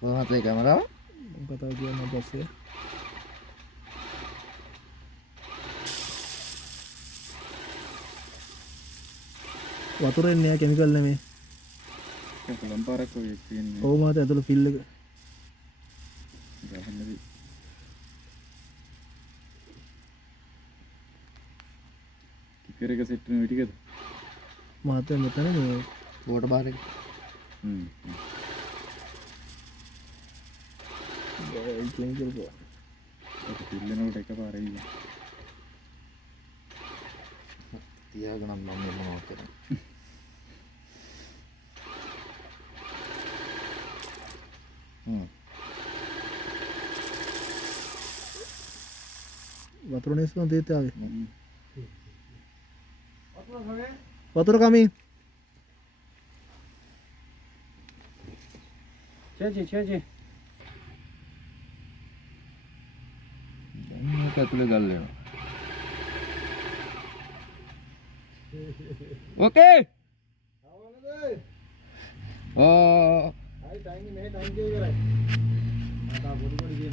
කොහොමද ඒ කැමරාව? කතාව කියන්න පස්සේ වතුර එන්නේ නැහැ කෙමිකල් නෙමෙයි. ඒක ලම්පාරක් වගේ තියෙන්නේ. ඔව් මහත්තයා ඇතුළ ෆිල් එක. ගහන්නදී. කිකර් එක සෙට් වෙන විදිහද? මහත්තයා මෙතන මේ වෝටර් බාර් එක. කෙමිකල් එක. ඒක පිල්ලෙනකොට එකපාරයි ඉන්නේ. තියාගෙන මම මොනවද කරන්නේ? වතුර නිස්සන දෙත් ආවේ. වතුර කමින්. චේ. දැන් මේක ඇතුලේ ගල් වෙනවා. ඕකේ. ඕ ආයි ටයිම් මෙහෙ ටයිම් කිය කරයි. ආතා පොඩි පොඩි